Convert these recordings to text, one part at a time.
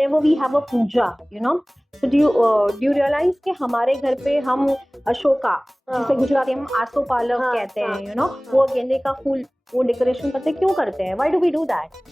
whenever we have a puja, you know. So do you realize कि हमारे घर पे हम अशोका, जिसे गुजराती में हम आसोपालव कहते हैं, you know, वो गेंदे का फूल वो डेकोरेशन करते हैं, क्यों करते हैं? Why do we do that?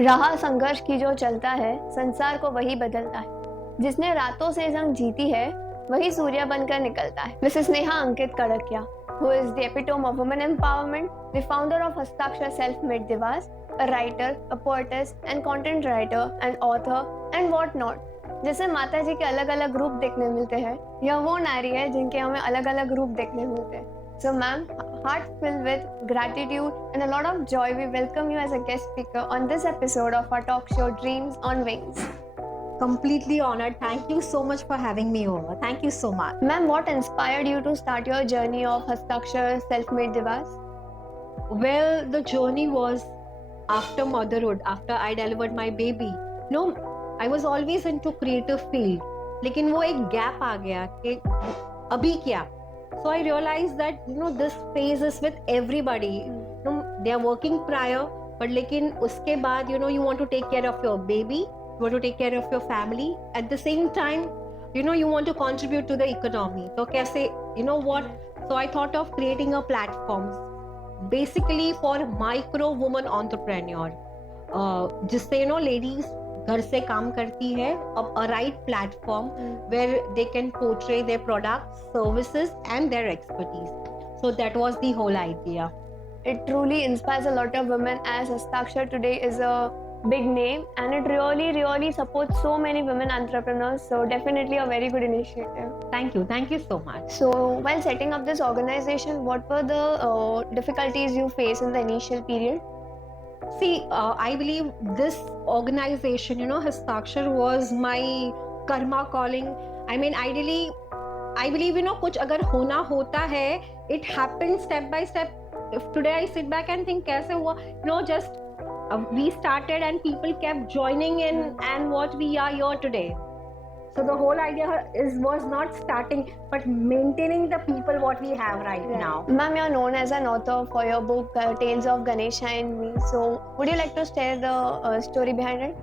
राह संघर्ष की जो चलता है, संसार को वही बदलता है। जिसने रातों से जंग जीती है, वही सूर्य बनकर निकलता है। Missus Neha Ankit Kadkiya, who is the epitome of women empowerment, the founder of Hastakshar Self-Made Divas, a writer, a poetess and content writer and author and what not। जैसे माता जी के अलग अलग रूप देखने मिलते हैं, यह वो नारी है जिनके हमें अलग अलग रूप देखने मिलते हैं। So ma'am, heart filled with gratitude and a lot of joy, we welcome you as a guest speaker on this episode of our talk show Dreams on Wings. Completely honored. Thank you so much for having me over. Thank you so much. Ma'am, what inspired you to start your journey of Hastakshar Self-Made Divas? Well, the journey was after motherhood, after I delivered my baby. No, I was always into creative field. लेकिन वो एक gap आ गया कि अभी क्या? So I realized that this phase is with everybody. They are working prior, but लेकिन उसके बाद you want to take care of your baby, you want to take care of your family. At the same time, you want to contribute to the economy. So कैसे what? So I thought of creating a platform basically for micro woman entrepreneur, जिससे ladies घर से काम करती है, a right platform where they can portray their products, services and their expertise. So that was the whole idea. It truly inspires a lot of women, as Hastakshar today is a big name and it really supports so many women entrepreneurs. So definitely a very good initiative. Thank you so much. So while setting up this organization, what were the difficulties you faced in the initial period? See, I believe this organization, Hastakshar was my karma calling. I mean, ideally, I believe, कुछ अगर होना होता है, it happens step by step. If today I sit back and think कैसे हुआ, just we started and people kept joining in and what we are here today. So the whole idea was not starting, but maintaining the people what we have right now. Ma'am, you're known as an author for your book Tales of Ganesha and Me. So would you like to share the story behind it?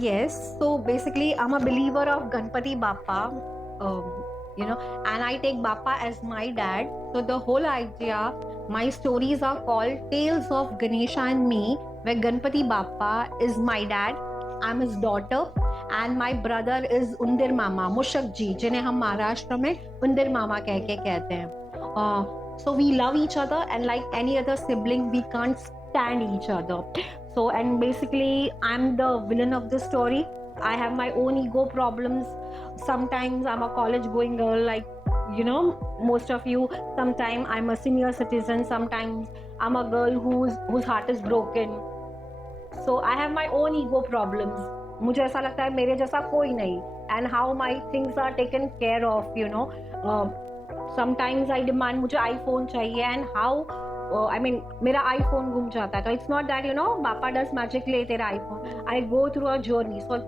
Yes. So basically, I'm a believer of Ganpati Bappa, and I take Bappa as my dad. So the whole idea, my stories are called Tales of Ganesha and Me, where Ganpati Bappa is my dad. I'm his daughter and my brother is Undir Mama, Mushak ji, जिन्हें हम महाराष्ट्र में Undir Mama कह के कहते हैं. So we love each other and like any other sibling, we can't stand each other. So and basically I'm the villain of the story. I have my own ego problems. Sometimes I'm a college going girl like most of you. Sometimes I'm a senior citizen. Sometimes I'm a girl whose heart is broken. So I have my own ego problems. मुझे ऐसा लगता है मेरे जैसा कोई नहीं. And how my things are taken care of, sometimes I demand मुझे iPhone चाहिए and how मेरा iPhone गुम जाता है. तो it's not that Bappa does magically तेरा iPhone. I go through a journey. So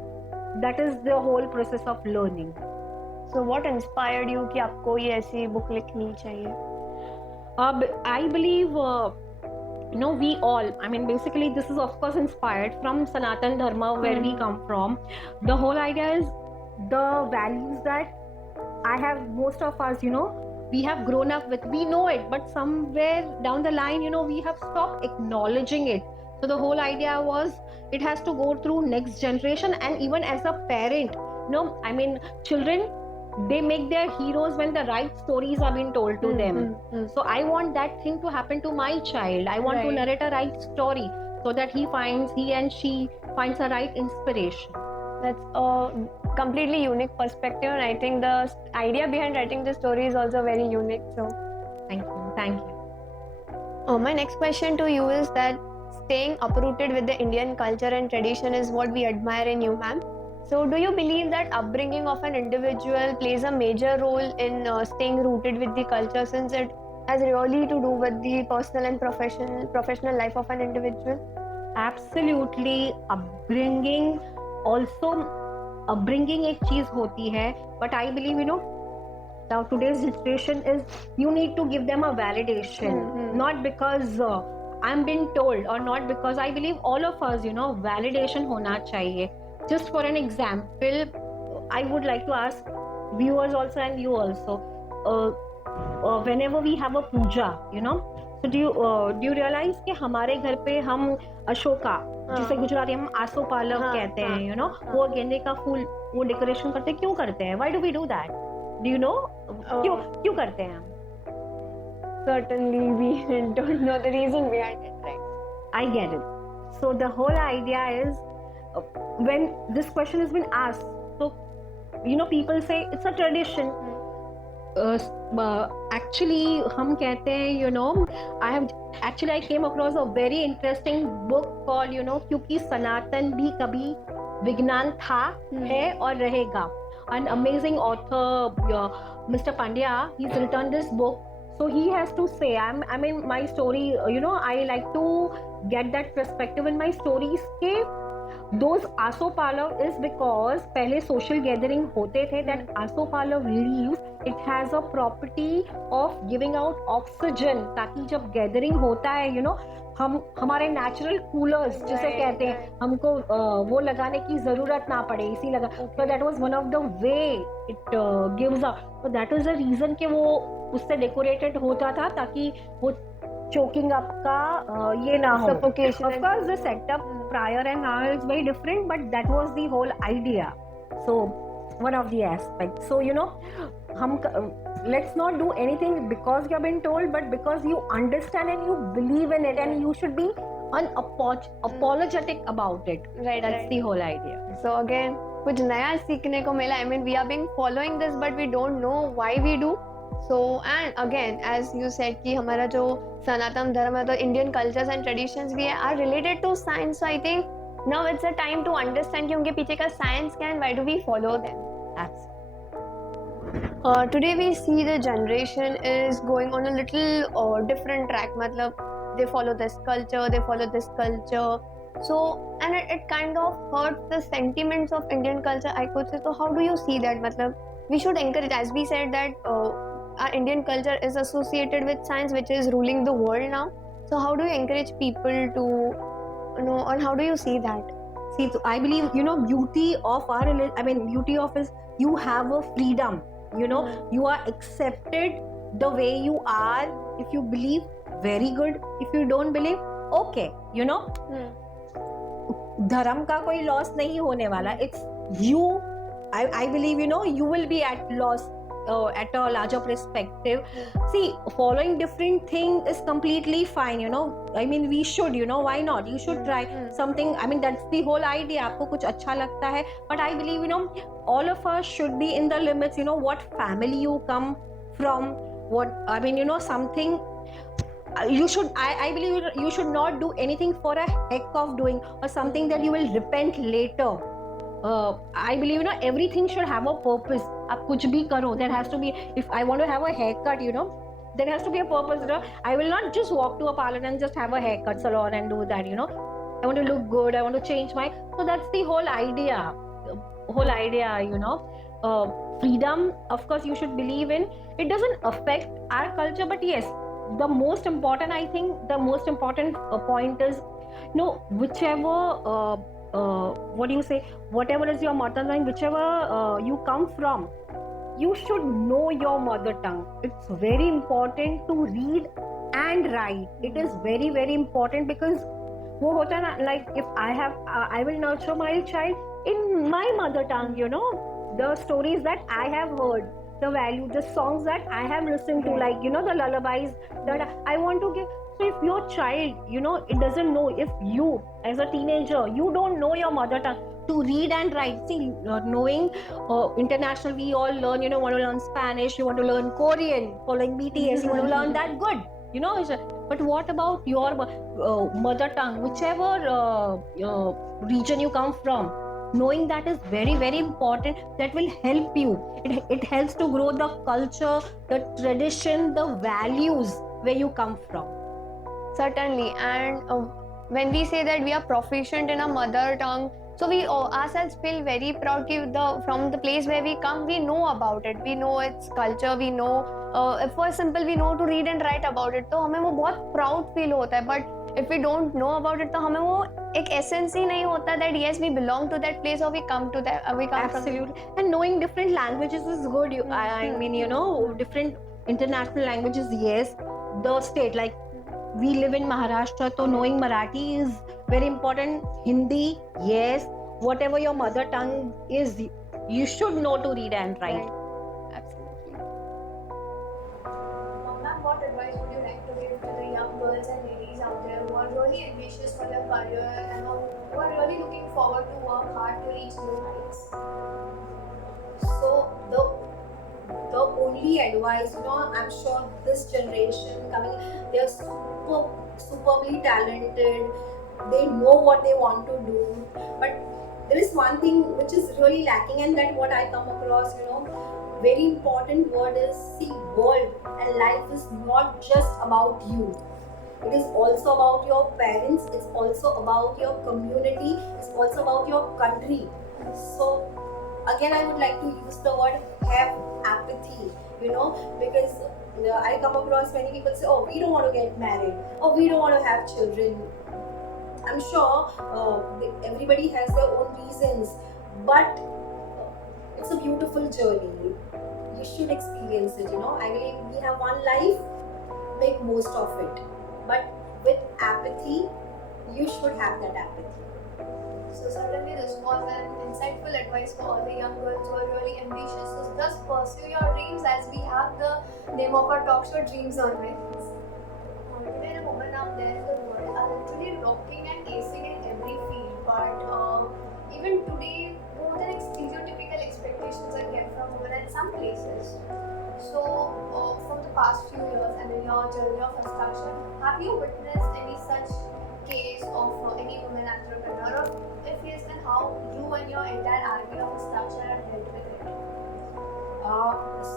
that is the whole process of learning. So what inspired you कि आपको ये ऐसी book लिखनी चाहिए? I believe we all, basically this is of course inspired from Sanatan Dharma where we come from. The whole idea is the values that I have, most of us, we have grown up with, we know it, but somewhere down the line, we have stopped acknowledging it. So the whole idea was it has to go through next generation. And even as a parent, children, they make their heroes when the right stories are being told to them. So I want that thing to happen to my child. I want to narrate a right story so that he and she finds a right inspiration. That's a completely unique perspective, and I think the idea behind writing the story is also very unique. So thank you. My next question to you is that staying uprooted with the Indian culture and tradition is what we admire in you, ma'am. So do you believe that upbringing of an individual plays a major role in staying rooted with the culture, since it has really to do with the personal and professional life of an individual? Absolutely. Upbringing also upbringing एक चीज होती है, but I believe now today's generation is you need to give them a validation, not because I'm being told, or not because I believe all of us validation होना चाहिए. Just for an example, I would like to ask viewers also and you also, whenever we have a puja, so do you realize कि हमारे घर पे हम अशोका, जिसे गुजराती हम आसोपालव कहते हैं, वो गेंदे का फूल वो डेकोरेशन करते क्यों करते हैं? Why do we do that? Do you know? क्यों करते हैं हम? Certainly we don't know the reason behind it, right? I get it. So the whole idea is when this question has been asked, so people say it's a tradition. Actually हम कहते हैं I came across a very interesting book called क्योंकि सनातन भी कभी विज्ञान था, है और रहेगा. An amazing author, Mr. Pandya, he's written this book. So he has to say, I mean my story, I like to get that perspective in my stories के those Asopalav is because पहले social gathering होते थे, that Asopalav leaves, it has a property of giving out oxygen, ताकि जब gathering होता है हम हमारे नेचुरल कूलर्स जिसे कहते हैं हमको वो लगाने की जरूरत ना पड़े, इसी लगा. So that was one of the way it gives up. So that is the reason कि वो उससे डेकोरेटेड होता था ताकि वो choking up का ये ना हो. Suffocation. Of course the setup prior and now is very different, but that was the whole idea. So one of the aspects. So हम let's not do anything because you have been told, but because you understand and you believe in it, and you should be unapologetic about it. Right. That's the whole idea. So again, कुछ नया सीखने को मिला. I mean, we have been following this, but we don't know why we do. So and again, as you said कि हमारा जो सनातन धर्म है, तो Indian cultures and traditions भी है, are related to science. So I think now it's a time to understand कि उनके पीछे का science क्या and why do we follow them. Absolutely. Today we see the generation is going on a little different track. मतलब they follow this culture, they follow this culture. So and it kind of hurts the sentiments of Indian culture, I could say. So how do you see that? मतलब we should encourage, as we said that our Indian culture is associated with science, which is ruling the world now. So how do you encourage people to and how do you see that? See, so I believe beauty of our religion. I mean, beauty of is you have a freedom. You are accepted the way you are. If you believe, very good. If you don't believe, okay. धर्म का कोई loss नहीं होने वाला. It's you. I believe you will be at loss at a larger perspective. See, following different thing is completely fine. I mean, we should. Why not? You should try something. I mean, that's the whole idea. आपको कुछ अच्छा लगता है. But I believe all of us should be in the limits. What family you come from. What I mean, something. You should. I believe you should not do anything for a heck of doing, or something that you will repent later. I believe everything should have a purpose. आप कुछ भी करो, there has to be. If I want to have a haircut, there has to be a purpose. I will not just walk to a parlor and just have a haircut salon and do that. I want to look good. I want to change my. So that's the whole idea. Freedom. Of course, you should believe in. It doesn't affect our culture, but yes, the most important. I think the most important point is, whichever. What do you say? Whatever is your mother tongue, whichever you come from, you should know your mother tongue. It's very important to read and write. It is very, very important because वो होता है ना, like if I will nurture my child in my mother tongue. The stories that I have heard, the value, the songs that I have listened to, like the lullabies that I want to give. So if your child, it doesn't know, if you as a teenager, you don't know your mother tongue to read and write. See, knowing international, we all learn, want to learn Spanish, you want to learn Korean, following BTS, you want to learn that good, but what about your mother tongue, whichever region you come from? Knowing that is very, very important. That will help you. It helps to grow the culture, the tradition, the values where you come from. Certainly. And when we say that we are proficient in our mother tongue, So we ourselves feel very proud from the place where we come, we know about it, we know its culture, we know for simple we know to read and write about it. तो हमें वो बहुत proud feel होता है. But if we don't know about it, तो हमें वो एक essence ही नहीं होता that yes we belong to that place or we come to that we come Absolutely. From. And knowing different languages is good. I mean, you know, different international languages. Yes, the state like we live in Maharashtra, so knowing Marathi is very important. Hindi, yes. Whatever your mother tongue is, you should know to read and write. Right. Absolutely. Ma'am, what advice would you like to give to the young girls and ladies out there who are really ambitious for their career and who are really looking forward to work hard to reach new heights? So the only advice, you know, I'm sure this generation coming, they are superbly talented. They know what they want to do, but there is one thing which is really lacking, and that what I come across, you know, very important word is see, world and life is not just about you. It is also about your parents, it's also about your community, it's also about your country. So again, I would like to use the word have apathy, you know, because I come across many people say, oh, we don't want to get married, or we don't want to have children. I'm sure everybody has their own reasons, but it's a beautiful journey. You should experience it, you know. I believe we have one life, make most of it. But with apathy, you should have that apathy. So certainly this was an insightful advice for all the young girls who are really ambitious. So just pursue your dreams, as we have the name of our talk show, Dreams on Wings. Today the women out there in the world are literally rocking and acing in every field, but even today more than stereotypical expectations are kept from women in some places. So from the past few years and in your journey of construction, have you witnessed any such case of any women entrepreneur? Or if yes, then how you and your entire army of construction have dealt with it?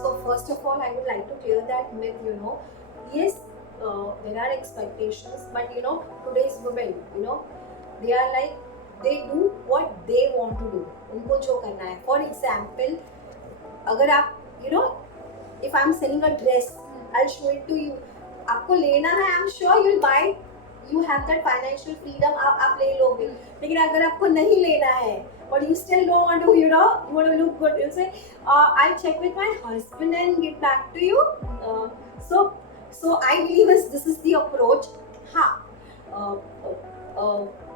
So first of all, I would like to clear that myth, you know. Yes, there are expectations, but you know, today's women, you know, they are like, they do what they want to do. उनको जो करना है. For example, अगर आप, you know, if I'm selling a dress, I'll show it to you. आपको लेना है, I'm sure you'll buy. You have that financial freedom, आप ले लोगे. लेकिन अगर आपको नहीं लेना है, but you still don't want to, you know, you want to look good, you'll say, I'll check with my husband and get back to you. So I believe this is the approach. हाँ,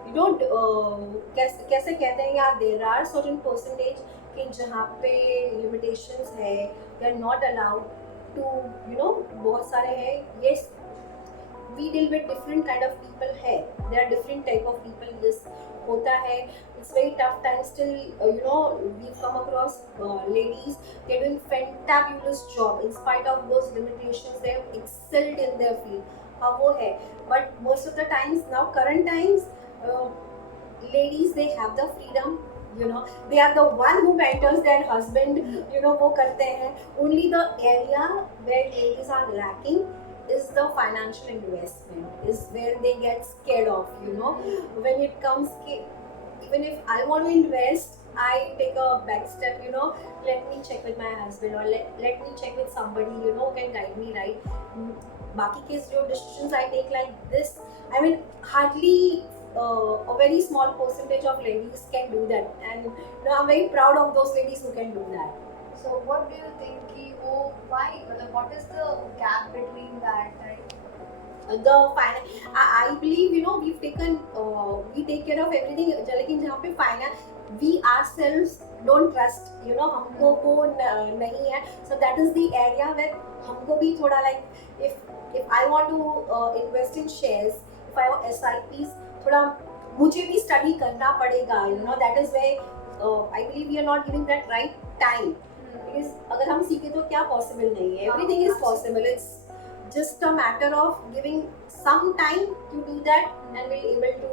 you don't कैसे कहते हैं यार, there are certain percentage कि जहाँ पे limitations है, they are not allowed to, you know, बहुत सारे हैं. Yes, we deal with different kind of people है, there are different type of people. Yes, होता है. It's very tough time still. You know, we've come across ladies, they're doing fantabulous job in spite of those limitations. They have excelled in their field. हाँ वो है, but most of the times now, current times, ladies, they have the freedom. You know, they are the one who mentors their husband. You know, वो करते हैं. Only the area where ladies are lacking is the financial investment, is where they get scared of, you know. When it comes, even if I want to invest, I take a back step, you know, let me check with my husband, or let me check with somebody, you know, who can guide me right. Baki ke jo decisions I take like this, I mean, hardly a very small percentage of ladies can do that, and you know, I'm very proud of those ladies who can do that. So what do you think? Why? What is the gap between that? I believe, you know, we've taken we take care of everything. लेकिन जहाँ पे finance, we ourselves don't trust, you know, हमको वो नहीं है. So that is the area where हमको भी थोड़ा like, if I want to invest in shares, if I want SIPs, थोड़ा मुझे भी study करना पड़ेगा, you know. That is where I believe we are not giving that right time. Because अगर हम सीखे तो क्या possible नहीं है. Everything is possible. It's just a matter of giving some time to do that, and we'll able to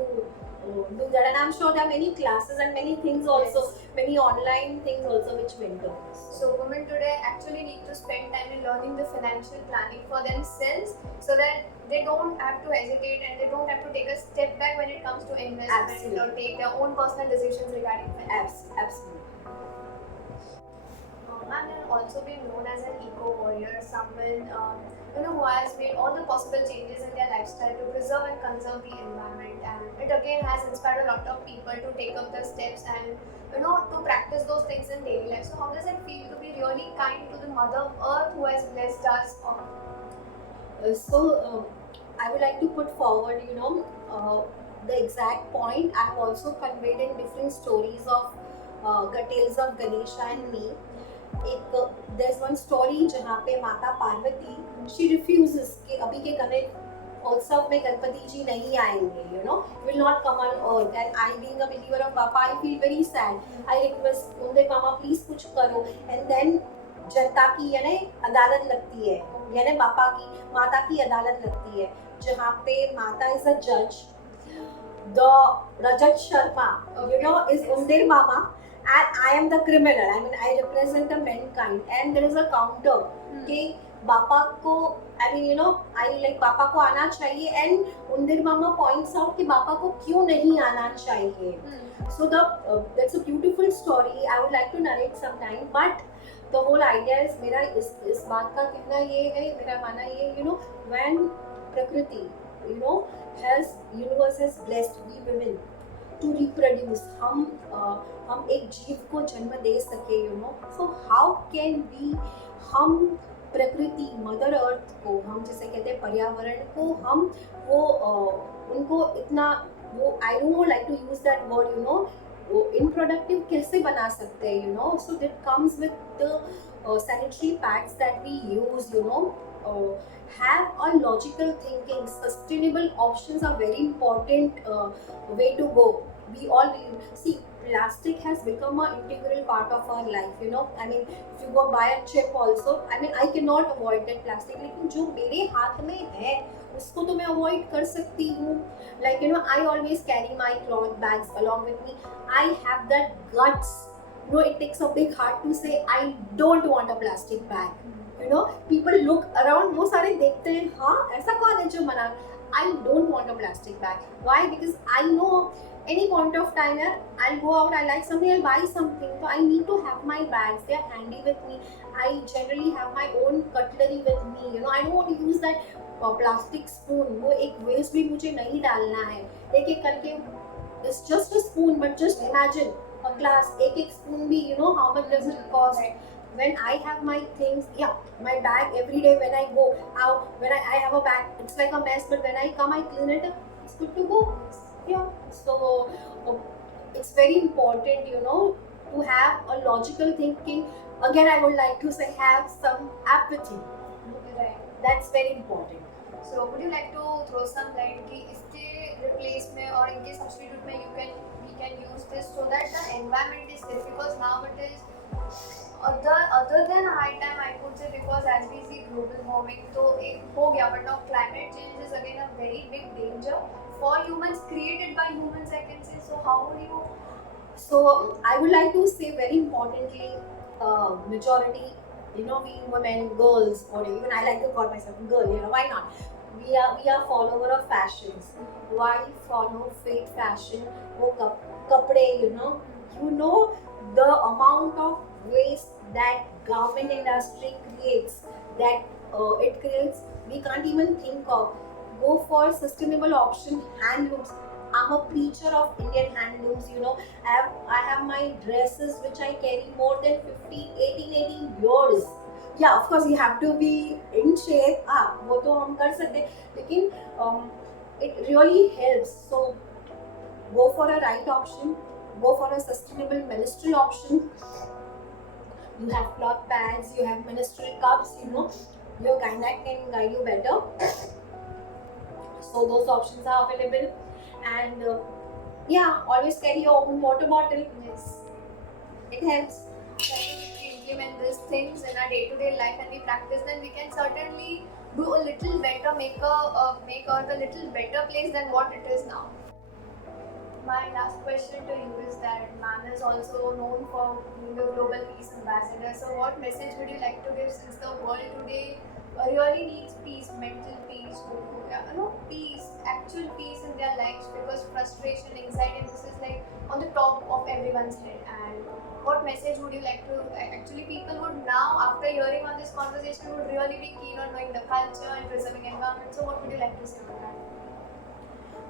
do that. And I'm sure there are many classes and many things also, yes, many online things also which mentor. So women today actually need to spend time in learning the financial planning for themselves, so that they don't have to hesitate and they don't have to take a step back when it comes to investment Absolutely. or take their own personal decisions regarding finance. Absolutely. Ma'am, you have also been known as an eco warrior, someone who has made all the possible changes in their lifestyle to preserve and conserve the environment, and it again has inspired a lot of people to take up the steps and to practice those things in daily life. So, how does it feel to be really kind to the Mother Earth who has blessed us all? I would like to put forward, the exact point I have also conveyed in different stories of Tales of Ganesha and me. There's one story जहाँ पे माता Parvati she refuses कि अभी के गणेश उत्सव में गणपति जी नहीं आएंगे, will not come on earth, and I being a believer of Bappa, I feel very sad. I request उनके मामा please कुछ करो, and then जनता की अदालत लगती है, बापा की माता की अदालत लगती है जहाँ पे माता is a judge. The Rajat Sharma, is Undir Mama, and I am the criminal. I mean, I represent the mankind, and there is a counter. कि बापा को, I like बापा को आना चाहिए, and Undir Mama points out कि बापा को क्यों नहीं आना चाहिए. So that's a beautiful story. I would like to narrate sometime, but the whole idea is मेरा इस बात का कहना ये है, मेरा मानना ये, when प्रकृति, has universe has blessed we women to reproduce, हम एक जीव को जन्म दे सके, so how can we, हम प्रकृति मदर अर्थ को, हम जैसे कहते हैं पर्यावरण को, हम वो उनको इतना वो I don't like to use that word, improductive कैसे बना सकते हैं, so that comes with the sanitary pads that we use, have a logical thinking. Sustainable options are very important way to go. We all see plastic has become an integral part of our life, if you go buy a chip also, I cannot avoid that plastic, लेकिन जो मेरे हाथ में है उसको तो मैं avoid कर सकती हूँ. Like, I always carry my cloth bags along with me. I have that guts, it takes a big heart to say I don't want a plastic bag. People look around, वो सारे देखते हैं, हाँ ऐसा कौन है जो मना. I don't want a plastic bag. Why? Because I know any point of time, I'll go out, I like something, I'll buy something. So I need to have my bags, they are handy with me. I generally have my own cutlery with me. I don't want to use that plastic spoon. वो एक waste भी मुझे नहीं डालना है. एक करके, it's just a spoon, but just imagine a glass, एक spoon भी, how much does it cost? When I have my things, my bag every day when I go out, when I have a bag, it's like a mess, but when I come, I clean it up, it's good to go. So it's very important, to have a logical thinking. Again, I would like to say have some apathy. Right. That's very important. So would you like to throw some light कि इसके replace में और इनके substitute में we can use this so that the environment is safe, because now it is other than high time, I could say, because as we see global warming तो एक हो गया, but now climate change is again a very big danger for humans, created by humans, I can say. So how would you? So I would like to say very importantly, majority, being women, girls, or even I like to call myself a girl, why not? We are follower of fashions. Why follow fake fashion? वो कपड़े, the amount of waste that garment industry creates, that it creates, we can't even think of. Go for sustainable option, handlooms. I'm a preacher of Indian handlooms, I have my dresses which I carry more than 18 years. Yeah, of course you have to be in shape, वो तो हम कर सकते हैं, लेकिन it really helps. So go for a right option, go for a sustainable menstrual option. You have cloth pads, you have menstrual cups, your gynec can guide you better. So those options are available, and always carry your own water bottle. Yes, it helps. if we implement these things in our day-to-day life and we practice, then we can certainly do a little better, make Earth a little better place than what it is now. My last question to you is that ma'am is also known for being a global peace ambassador. So, what message would you like to give, since the world today really needs peace, mental peace, peace, actual peace in their lives, because frustration, anxiety, this is like on the top of everyone's head. And what message would you like to actually people would now, after hearing on this conversation, would really be keen on knowing the culture and preserving environment. So, what would you like to say about that?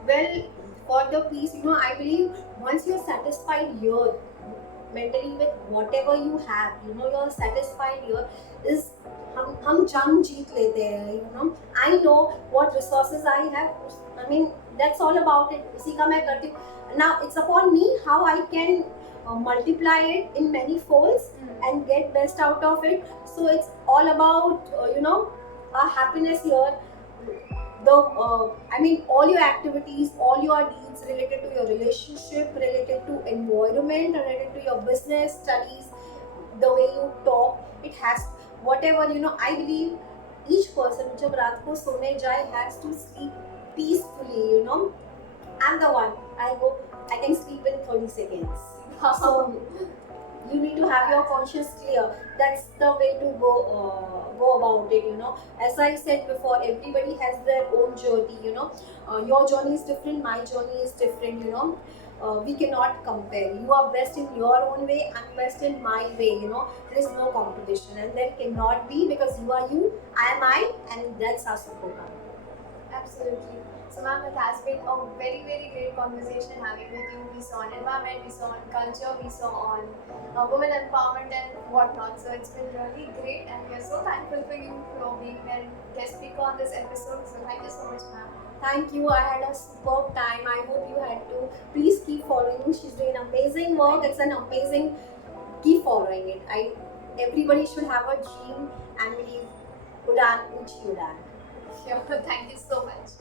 Well, for the peace, I believe once you're satisfied here mentally with whatever you have, you're satisfied here, is हम जंग जीत लेते हैं. I know what resources I have. I mean, that's all about it. उसी का मैं करती हूँ. Now it's upon me how I can multiply it in many folds and get best out of it. So it's all about our happiness here. All your activities, all your needs related to your relationship, related to environment, related to your business, studies, the way you talk, it has whatever, I believe each person जब रात को सोने जाए has to sleep peacefully. I'm the one, I can sleep in 30 seconds. So you need to have your conscience clear. That's the way to go about it. As I said before, everybody has their own journey. Your journey is different, my journey is different. We cannot compare. You are best in your own way, I'm best in my way. There is no competition, and there cannot be, because you are you, I am I, and that's our superpower. Absolutely. So, ma'am, it has been a very, very great conversation having with you. We saw on environment, we saw on culture, we saw on women empowerment and whatnot. So, it's been really great, and we are so thankful for you for being a guest speaker on this episode. So, thank you so much, ma'am. Thank you. I had a superb time. I hope you had too. Please keep following. She's doing amazing work. It's an amazing. Keep following it. Everybody should have a dream and believe Udan Uchi Udan. Sure. Thank you so much.